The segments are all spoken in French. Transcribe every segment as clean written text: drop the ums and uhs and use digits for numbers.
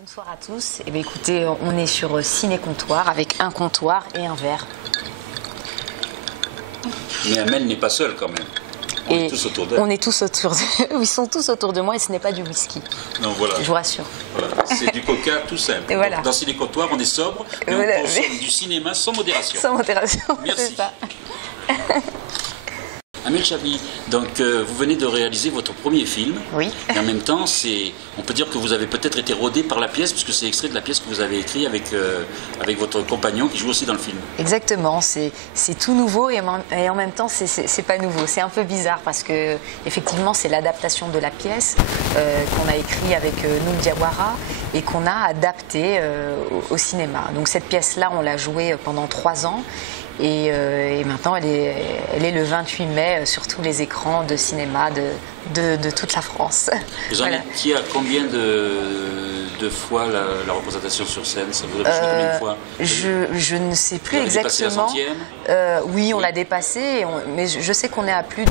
Bonsoir à tous. Eh bien, écoutez, on est sur Ciné-Comptoir avec un comptoir et un verre. Mais Amel n'est pas seule quand même. On est tous autour d'elle. On est tous autour Ils sont tous autour de moi et ce n'est pas du whisky. Non, voilà. Je vous rassure. Voilà. C'est du coca tout simple. Et voilà. Dans Ciné-Comptoir, on est sobre, mais voilà. on consomme du cinéma sans modération. Sans modération, merci. C'est ça. Amel Chabli, donc vous venez de réaliser votre premier film. Oui. Et en même temps, on peut dire que vous avez peut-être été rodé par la pièce, puisque c'est extrait de la pièce que vous avez écrite avec votre compagnon qui joue aussi dans le film. Exactement, c'est tout nouveau et en même temps c'est pas nouveau. C'est un peu bizarre parce que effectivement c'est l'adaptation de la pièce qu'on a écrite avec Noum Diawara et qu'on a adaptée au cinéma. Donc cette pièce-là, on l'a jouée pendant 3 ans. Et maintenant, elle est le 28 mai sur tous les écrans de cinéma de toute la France. Vous en étiez à combien de fois la représentation sur scène? Ça vous a touché combien de fois? Je ne sais plus exactement. Oui, on l'a dépassé, mais je sais qu'on est à plus de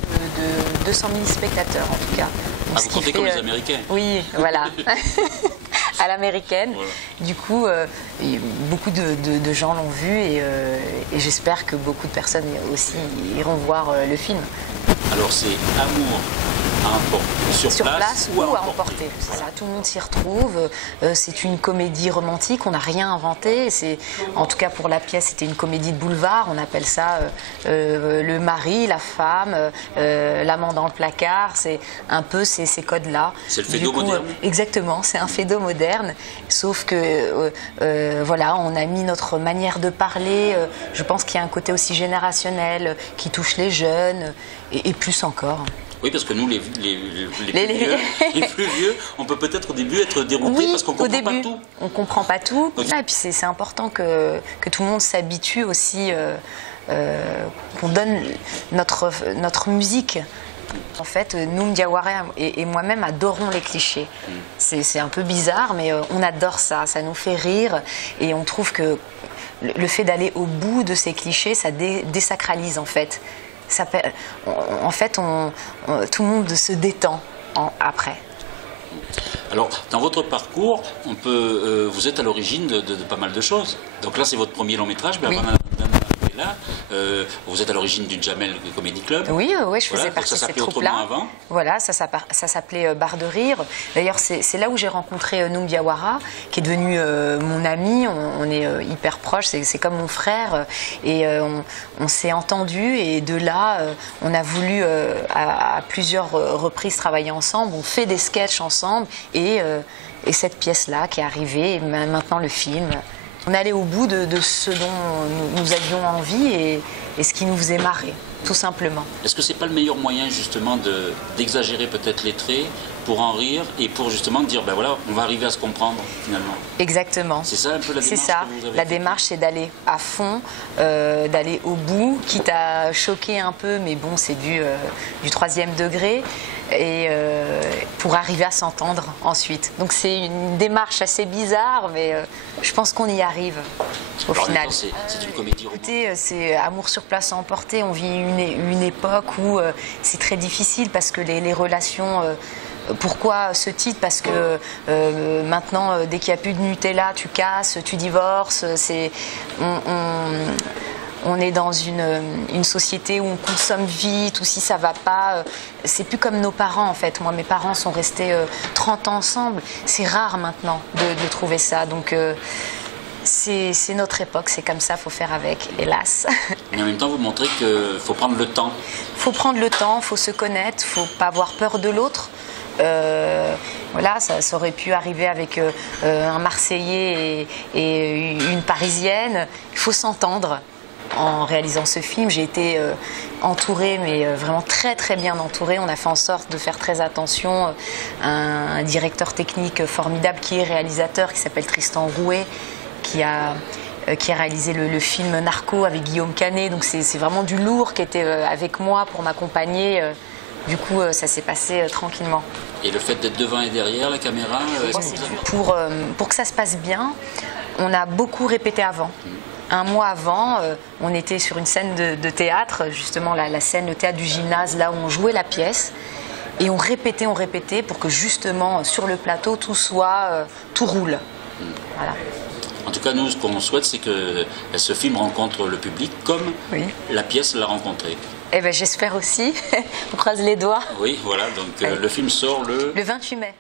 200 000 spectateurs en tout cas. Donc, vous comptez comme les Américains? Oui, voilà. À l'américaine. Voilà. Du coup, beaucoup de gens l'ont vu et j'espère que beaucoup de personnes aussi iront voir le film. Alors c'est amour à emporter sur place ou à emporter. Voilà. Ça, tout le monde s'y retrouve. C'est une comédie romantique, on n'a rien inventé. En tout cas pour la pièce, c'était une comédie de boulevard. On appelle ça le mari, la femme, l'amant dans le placard. C'est un peu ces codes-là. C'est le fédo moderne. Exactement, c'est un fédo moderne. Sauf que voilà, on a mis notre manière de parler. Je pense qu'il y a un côté aussi générationnel qui touche les jeunes et plus encore. Oui, parce que nous, les plus vieux, on peut peut-être au début être déroutés parce qu'on ne comprend pas tout. On ne comprend pas tout. Et puis c'est important que tout le monde s'habitue aussi, qu'on donne notre musique. En fait, Noum Diawara et moi-même adorons les clichés. C'est un peu bizarre, mais on adore ça. Ça nous fait rire et on trouve que le fait d'aller au bout de ces clichés, ça désacralise en fait. En fait, tout le monde se détend après. Alors, dans votre parcours, vous êtes à l'origine de pas mal de choses. Donc là, c'est votre premier long métrage, oui. Là, vous êtes à l'origine du Jamel Comedy Club. Oui, je faisais partie de cette troupe-là. Voilà, ça s'appelait Bar de Rire. D'ailleurs, c'est là où j'ai rencontré Noum Diawara, qui est devenu mon ami. On est hyper proches, c'est comme mon frère. Et on s'est entendus. Et de là, on a voulu à plusieurs reprises travailler ensemble. On fait des sketchs ensemble. Et cette pièce-là qui est arrivée, et maintenant le film. On allait au bout de ce dont nous avions envie et ce qui nous faisait marrer, tout simplement. Est-ce que c'est pas le meilleur moyen justement d'exagérer peut-être les traits pour en rire et pour justement dire ben voilà, on va arriver à se comprendre finalement? Exactement. C'est ça un peu la démarche? C'est ça. Que vous avez la démarche, c'est d'aller à fond, d'aller au bout, quitte à choquer un peu, mais bon, c'est du 3e degré. Et pour arriver à s'entendre ensuite. Donc c'est une démarche assez bizarre, mais je pense qu'on y arrive au final. C'est une comédie romantique. Écoutez, c'est amour sur place à emporter. On vit une époque où c'est très difficile parce que les relations... Pourquoi ce titre? Parce que maintenant, dès qu'il n'y a plus de Nutella, tu casses, tu divorces. On est dans une société où on consomme vite, ou si ça va pas, c'est plus comme nos parents en fait. Moi, mes parents sont restés 30 ans ensemble. C'est rare maintenant de trouver ça. Donc c'est notre époque, c'est comme ça, il faut faire avec, hélas. Mais en même temps, vous montrez qu'il faut prendre le temps. Il faut prendre le temps, il faut se connaître, il ne faut pas avoir peur de l'autre. Voilà, ça aurait pu arriver avec un Marseillais et une Parisienne. Il faut s'entendre. En réalisant ce film, j'ai été entourée, mais vraiment très très bien entourée. On a fait en sorte de faire très attention. Un directeur technique formidable qui est réalisateur, qui s'appelle Tristan Rouet, qui a réalisé le film Narco avec Guillaume Canet. Donc c'est vraiment du lourd qui était avec moi pour m'accompagner. Du coup, ça s'est passé tranquillement. Et le fait d'être devant et derrière la caméra, pour que ça se passe bien, on a beaucoup répété avant. Un mois avant, on était sur une scène de théâtre, justement la scène, le théâtre du gymnase, là où on jouait la pièce. Et on répétait pour que justement, sur le plateau, tout roule. Voilà. En tout cas, nous, ce qu'on souhaite, c'est que ce film rencontre le public comme la pièce l'a rencontré. Eh ben, j'espère aussi. On croise les doigts. Oui, voilà. Donc le film sort le 28 mai.